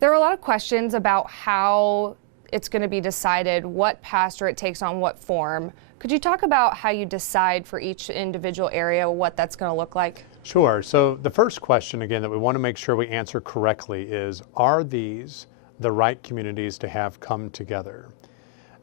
There are a lot of questions about how it's going to be decided what pastorate takes on what form. Could you talk about how you decide for each individual area what that's going to look like? Sure. So the first question, again, that we want to make sure we answer correctly is, are these the right communities to have come together?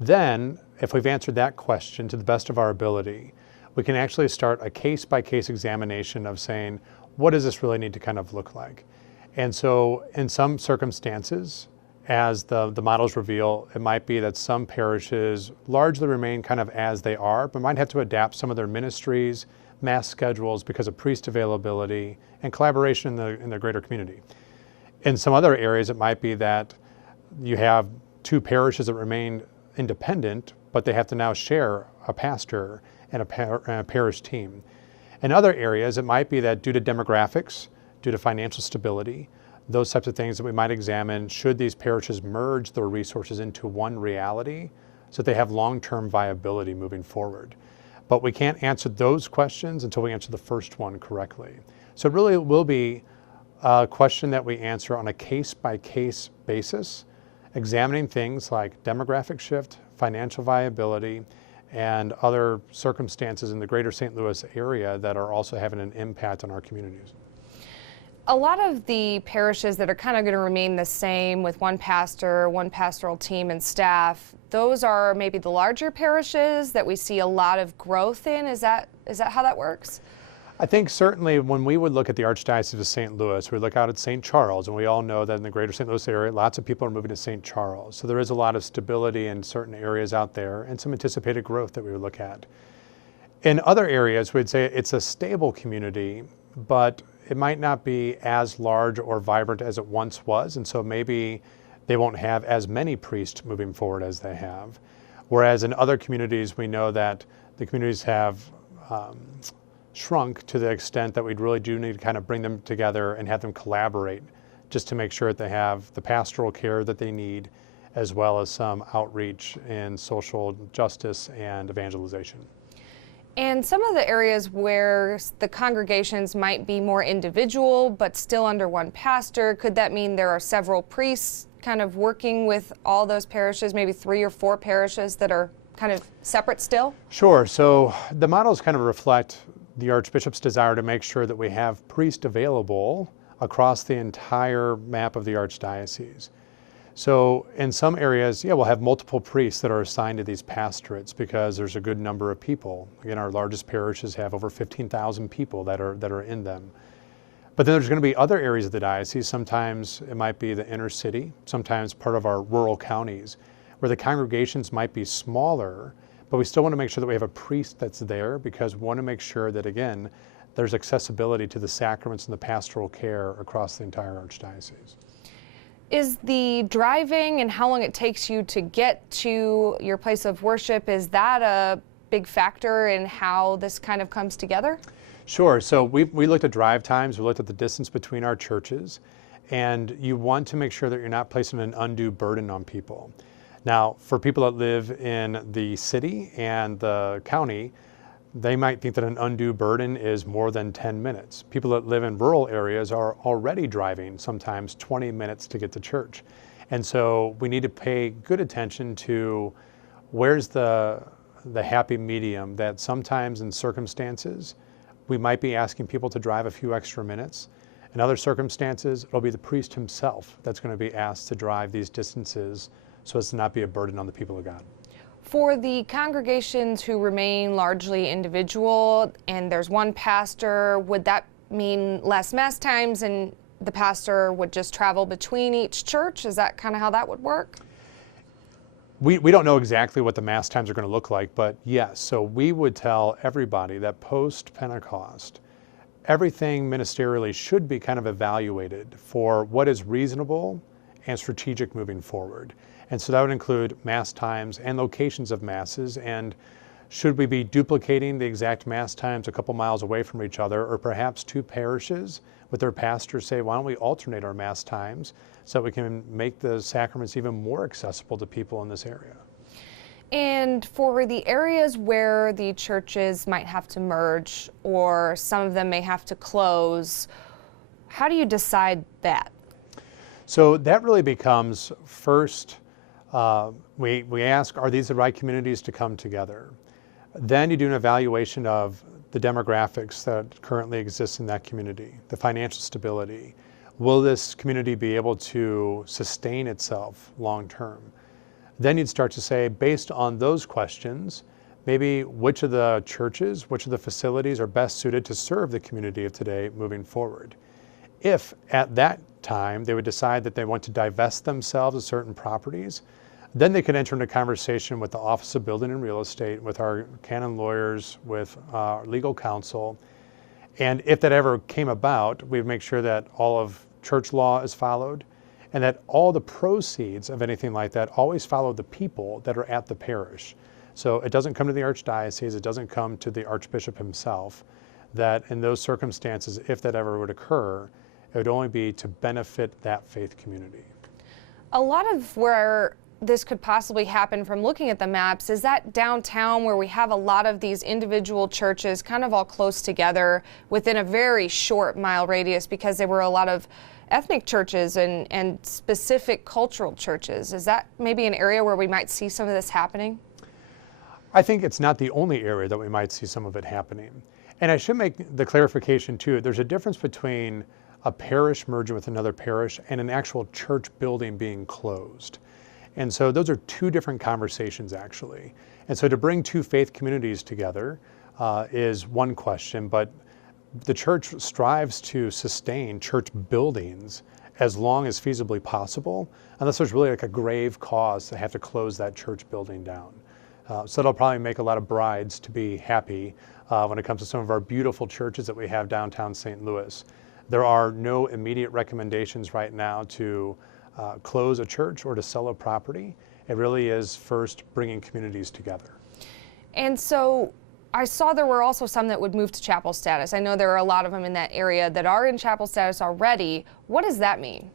Then, if we've answered that question to the best of our ability, we can actually start a case-by-case examination of saying, what does this really need to kind of look like? And so in some circumstances, as the models reveal, it might be that some parishes largely remain kind of as they are, but might have to adapt some of their ministries, mass schedules because of priest availability and collaboration in the greater community. In some other areas, it might be that you have two parishes that remain independent, but they have to now share a pastor and a parish team. In other areas, it might be that due to demographics, due to financial stability, those types of things that we might examine, should these parishes merge their resources into one reality so that they have long-term viability moving forward. But we can't answer those questions until we answer the first one correctly. So it really will be a question that we answer on a case-by-case basis, examining things like demographic shift, financial viability, and other circumstances in the greater St. Louis area that are also having an impact on our communities. A lot of the parishes that are kind of going to remain the same with one pastor, one pastoral team and staff, those are maybe the larger parishes that we see a lot of growth in. Is that how that works? I think certainly when we would look at the Archdiocese of St. Louis, we look out at St. Charles, and we all know that in the greater St. Louis area, lots of people are moving to St. Charles. So there is a lot of stability in certain areas out there and some anticipated growth that we would look at. In other areas, we'd say it's a stable community, but it might not be as large or vibrant as it once was, and so maybe they won't have as many priests moving forward as they have. Whereas in other communities, we know that the communities have shrunk to the extent that we really do need to kind of bring them together and have them collaborate just to make sure that they have the pastoral care that they need, as well as some outreach in social justice and evangelization. And some of the areas where the congregations might be more individual but still under one pastor, could that mean there are several priests kind of working with all those parishes, maybe 3 or 4 parishes that are kind of separate still? Sure. So the models kind of reflect the Archbishop's desire to make sure that we have priests available across the entire map of the Archdiocese. So in some areas, we'll have multiple priests that are assigned to these pastorates because there's a good number of people. Again, our largest parishes have over 15,000 people that are in them. But then there's going to be other areas of the diocese. Sometimes it might be the inner city, sometimes part of our rural counties, where the congregations might be smaller, but we still want to make sure that we have a priest that's there because we want to make sure that, again, there's accessibility to the sacraments and the pastoral care across the entire Archdiocese. Is the driving and how long it takes you to get to your place of worship, is that a big factor in how this kind of comes together? Sure. So we looked at drive times, we looked at the distance between our churches, and you want to make sure that you're not placing an undue burden on people. Now, for people that live in the city and the county, they might think that an undue burden is more than 10 minutes. People that live in rural areas are already driving sometimes 20 minutes to get to church. And so we need to pay good attention to where's the happy medium that sometimes in circumstances we might be asking people to drive a few extra minutes. In other circumstances, it'll be the priest himself that's going to be asked to drive these distances so as to not be a burden on the people of God. For the congregations who remain largely individual and there's one pastor, would that mean less mass times and the pastor would just travel between each church? Is that kind of how that would work? We don't know exactly what the mass times are going to look like, but yes, so we would tell everybody that post-Pentecost, everything ministerially should be kind of evaluated for what is reasonable and strategic moving forward. And so that would include mass times and locations of masses, and should we be duplicating the exact mass times a couple miles away from each other, or perhaps 2 parishes with their pastors say, why don't we alternate our mass times so that we can make the sacraments even more accessible to people in this area? And for the areas where the churches might have to merge or some of them may have to close, how do you decide that? So that really becomes first, we ask, are these the right communities to come together? Then you do an evaluation of the demographics that currently exist in that community, the financial stability. Will this community be able to sustain itself long term? Then you'd start to say, based on those questions, maybe which of the churches, which of the facilities are best suited to serve the community of today moving forward. If at that time they would decide that they want to divest themselves of certain properties, then they could enter into conversation with the Office of Building and Real Estate, with our canon lawyers, with legal counsel. And if that ever came about, we'd make sure that all of church law is followed and that all the proceeds of anything like that always follow the people that are at the parish. So it doesn't come to the archdiocese, it doesn't come to the archbishop himself, that in those circumstances, if that ever would occur, it would only be to benefit that faith community. A lot of where this could possibly happen from looking at the maps is that downtown where we have a lot of these individual churches kind of all close together within a very short mile radius, because there were a lot of ethnic churches and specific cultural churches. Is that maybe an area where we might see some of this happening? I think it's not the only area that we might see some of it happening. And I should make the clarification too, there's a difference between a parish merging with another parish and an actual church building being closed. And so those are two different conversations actually. And so to bring two faith communities together is one question, but the church strives to sustain church buildings as long as feasibly possible, unless there's really like a grave cause to have to close that church building down. So that'll probably make a lot of brides to be happy when it comes to some of our beautiful churches that we have downtown St. Louis. There are no immediate recommendations right now to close a church or to sell a property. It really is first bringing communities together. And so I saw there were also some that would move to chapel status. I know there are a lot of them in that area that are in chapel status already. What does that mean?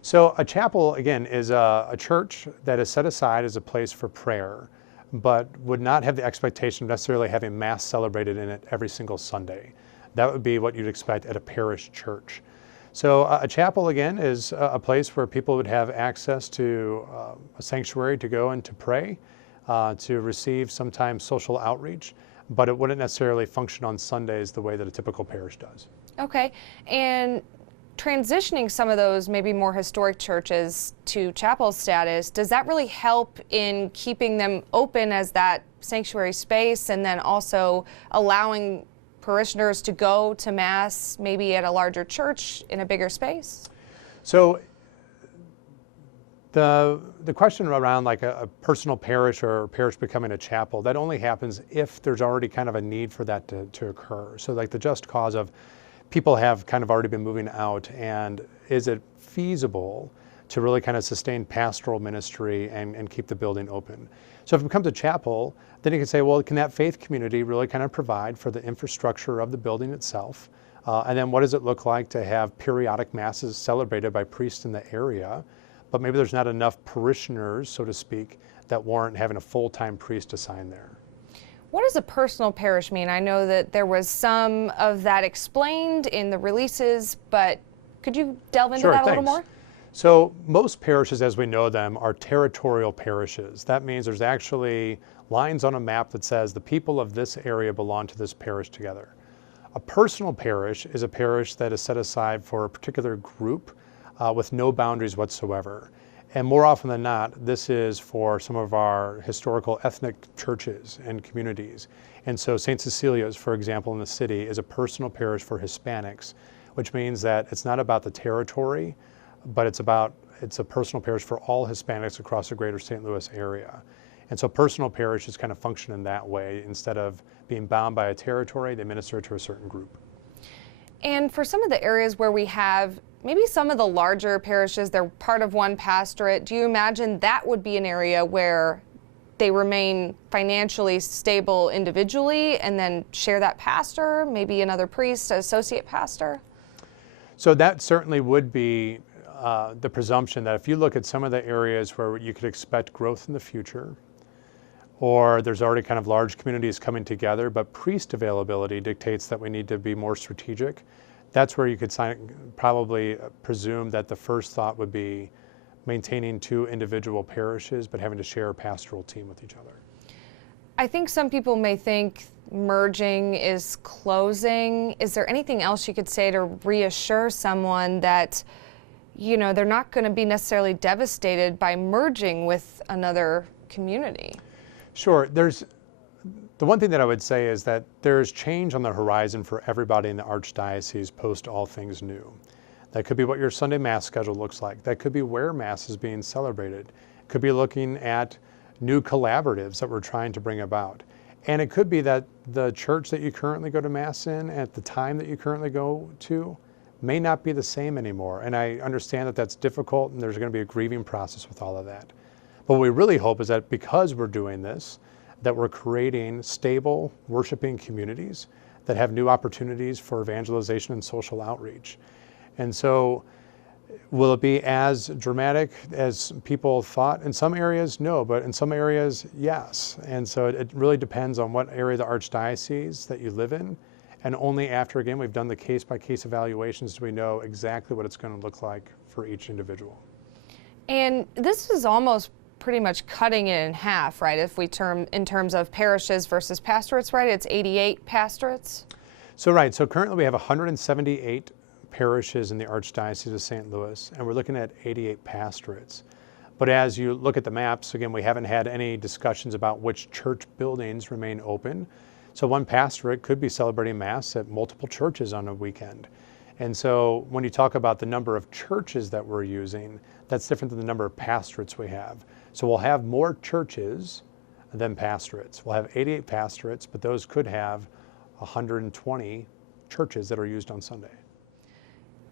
So a chapel, again, is a church that is set aside as a place for prayer, but would not have the expectation of necessarily having Mass celebrated in it every single Sunday. That would be what you'd expect at a parish church. So a chapel, again, is a place where people would have access to a sanctuary to go and to pray, to receive sometimes social outreach, but it wouldn't necessarily function on Sundays the way that a typical parish does. Okay, and transitioning some of those maybe more historic churches to chapel status, does that really help in keeping them open as that sanctuary space, and then also allowing parishioners to go to Mass maybe at a larger church in a bigger space? So the question around like a personal parish or a parish becoming a chapel, that only happens if there's already kind of a need for that to occur. So like the just cause of people have kind of already been moving out, and is it feasible to really kind of sustain pastoral ministry and keep the building open? So if it becomes a chapel, then you can say, well, can that faith community really kind of provide for the infrastructure of the building itself? And then what does it look like to have periodic Masses celebrated by priests in the area, but maybe there's not enough parishioners, so to speak, that warrant having a full-time priest assigned there? What does a personal parish mean? I know that there was some of that explained in the releases, but could you delve into that a little more? So most parishes as we know them are territorial parishes. That means there's actually lines on a map that says the people of this area belong to this parish together. A personal parish is a parish that is set aside for a particular group with no boundaries whatsoever. And more often than not, this is for some of our historical ethnic churches and communities. And so St. Cecilia's, for example, in the city is a personal parish for Hispanics, which means that it's not about the territory, but it's a personal parish for all Hispanics across the greater St. Louis area. And so personal parishes kind of function in that way. Instead of being bound by a territory, they minister to a certain group. And for some of the areas where we have maybe some of the larger parishes, they're part of one pastorate, do you imagine that would be an area where they remain financially stable individually and then share that pastor, maybe another priest, associate pastor? So that certainly would be the presumption that if you look at some of the areas where you could expect growth in the future, or there's already kind of large communities coming together, but priest availability dictates that we need to be more strategic, that's where you could probably presume that the first thought would be maintaining two individual parishes, but having to share a pastoral team with each other. I think some people may think merging is closing. Is there anything else you could say to reassure someone that, you know, they're not going to be necessarily devastated by merging with another community? Sure. The one thing that I would say is that there's change on the horizon for everybody in the Archdiocese post All Things New. That could be what your Sunday Mass schedule looks like. That could be where Mass is being celebrated. It could be looking at new collaboratives that we're trying to bring about. And it could be that the church that you currently go to Mass in at the time that you currently go to may not be the same anymore. And I understand that that's difficult and there's going to be a grieving process with all of that. But what we really hope is that because we're doing this, that we're creating stable worshiping communities that have new opportunities for evangelization and social outreach. And so will it be as dramatic as people thought? In some areas, no, but in some areas, yes. And so it really depends on what area of the Archdiocese that you live in. And only after, again, we've done the case-by-case evaluations do we know exactly what it's going to look like for each individual. And this is almost pretty much cutting it in half, right? If we in terms of parishes versus pastorates, right? It's 88 pastorates? So right, so currently we have 178 parishes in the Archdiocese of St. Louis, and we're looking at 88 pastorates. But as you look at the maps, again, we haven't had any discussions about which church buildings remain open. So one pastorate could be celebrating Mass at multiple churches on a weekend. And so when you talk about the number of churches that we're using, that's different than the number of pastorates we have. So we'll have more churches than pastorates. We'll have 88 pastorates, but those could have 120 churches that are used on Sunday.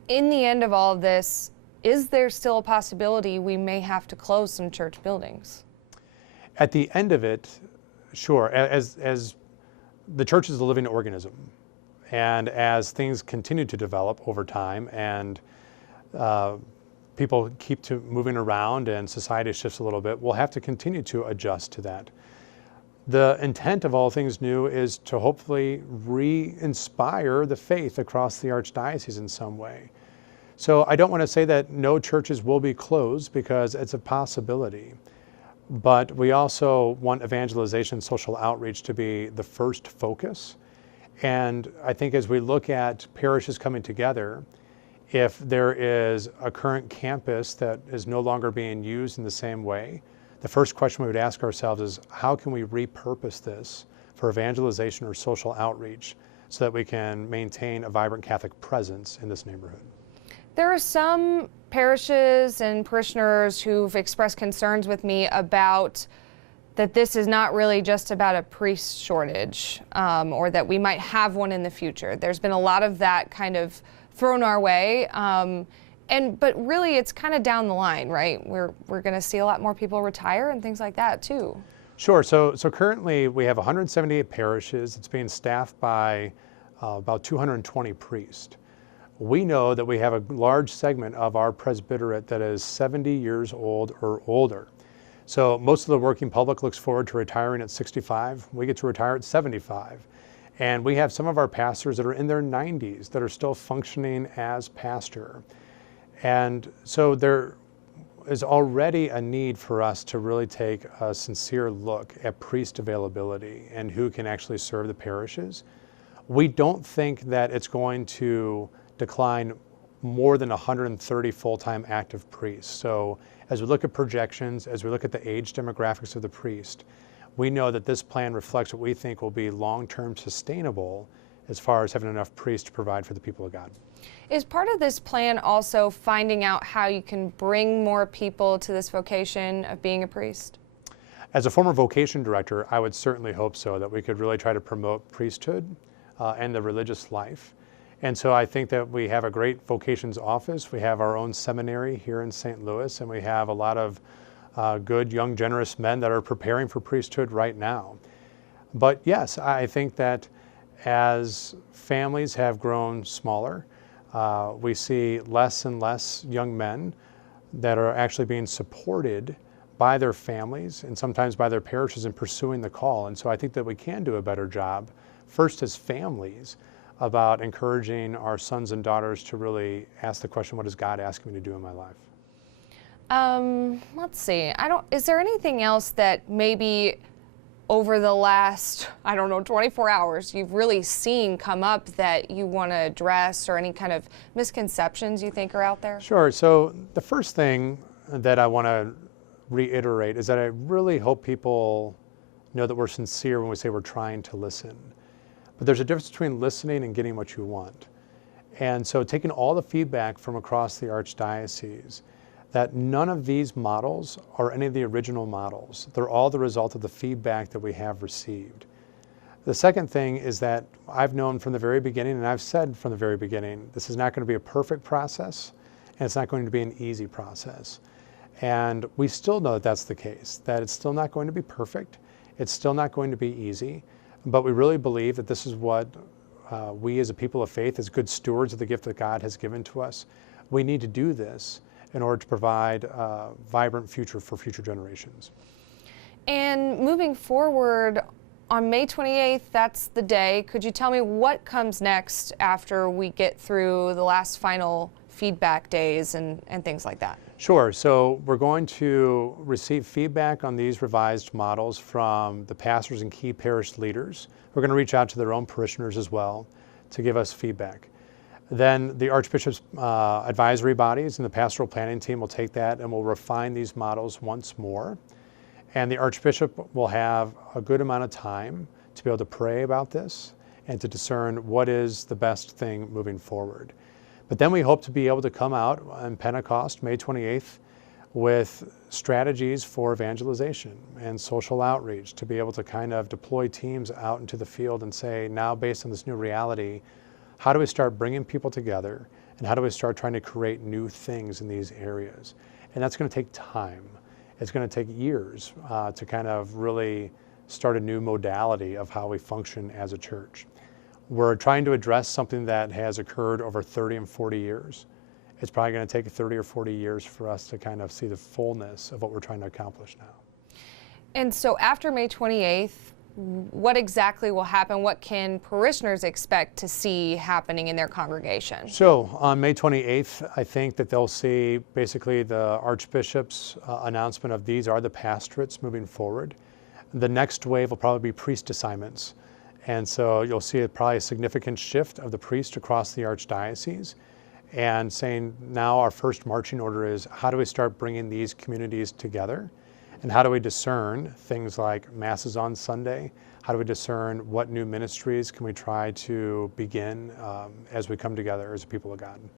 In the end of all of this, is there still a possibility we may have to close some church buildings? At the end of it, sure. As the church is a living organism, and as things continue to develop over time and people keep moving around and society shifts a little bit, we'll have to continue to adjust to that. The intent of All Things New is to hopefully re-inspire the faith across the Archdiocese in some way. So I don't want to say that no churches will be closed because it's a possibility. But we also want evangelization and social outreach to be the first focus. And I think as we look at parishes coming together, if there is a current campus that is no longer being used in the same way, the first question we would ask ourselves is, how can we repurpose this for evangelization or social outreach so that we can maintain a vibrant Catholic presence in this neighborhood? There are some parishes and parishioners who've expressed concerns with me about that this is not really just about a priest shortage, or that we might have one in the future. There's been a lot of that kind of thrown our way, but really it's kind of down the line, right? We're going to see a lot more people retire and things like that too. Sure. So currently we have 178 parishes. It's being staffed by about 220 priests. We know that we have a large segment of our presbyterate that is 70 years old or older. So most of the working public looks forward to retiring at 65. We get to retire at 75. And we have some of our pastors that are in their 90s that are still functioning as pastor. And so there is already a need for us to really take a sincere look at priest availability and who can actually serve the parishes. We don't think that it's going to decline more than 130 full-time active priests. So as we look at projections, as we look at the age demographics of the priest, we know that this plan reflects what we think will be long-term sustainable as far as having enough priests to provide for the people of God. Is part of this plan also finding out how you can bring more people to this vocation of being a priest? As a former vocation director, I would certainly hope so, that we could really try to promote priesthood and the religious life. And so I think that we have a great vocations office. We have our own seminary here in St. Louis, and we have a lot of good, young, generous men that are preparing for priesthood right now. But yes, I think that as families have grown smaller, we see less and less young men that are actually being supported by their families and sometimes by their parishes in pursuing the call. And so I think that we can do a better job, first as families, about encouraging our sons and daughters to really ask the question, what does God ask me to do in my life? Let's see. Is there anything else that maybe over the last, 24 hours, you've really seen come up that you want to address, or any kind of misconceptions you think are out there? Sure. So the first thing that I want to reiterate is that I really hope people know that we're sincere when we say we're trying to listen. But there's a difference between listening and getting what you want. And so taking all the feedback from across the Archdiocese, that none of these models are any of the original models. They're all the result of the feedback that we have received. The second thing is that I've known from the very beginning, and I've said from the very beginning, this is not going to be a perfect process, and it's not going to be an easy process. And we still know that that's the case, that it's still not going to be perfect, it's still not going to be easy, but we really believe that this is what we as a people of faith, as good stewards of the gift that God has given to us, we need to do this in order to provide a vibrant future for future generations. And moving forward, on May 28th, that's the day. Could you tell me what comes next after we get through the last final feedback days and things like that? Sure. So we're going to receive feedback on these revised models from the pastors and key parish leaders. We're going to reach out to their own parishioners as well to give us feedback. Then the Archbishop's advisory bodies and the pastoral planning team will take that and will refine these models once more. And the Archbishop will have a good amount of time to be able to pray about this and to discern what is the best thing moving forward. But then we hope to be able to come out on Pentecost, May 28th, with strategies for evangelization and social outreach, to be able to kind of deploy teams out into the field and say, now based on this new reality, how do we start bringing people together, and how do we start trying to create new things in these areas? And that's going to take time. It's going to take years to kind of really start a new modality of how we function as a church. We're trying to address something that has occurred over 30 and 40 years. It's probably going to take 30 or 40 years for us to kind of see the fullness of what we're trying to accomplish now. And so after May 28th, what exactly will happen? What can parishioners expect to see happening in their congregation? So on May 28th, I think that they'll see basically the Archbishop's announcement of these are the pastorates moving forward. The next wave will probably be priest assignments. And so you'll see probably a significant shift of the priest across the Archdiocese, and saying now our first marching order is, how do we start bringing these communities together? And how do we discern things like masses on Sunday? How do we discern what new ministries can we try to begin as we come together as a people of God?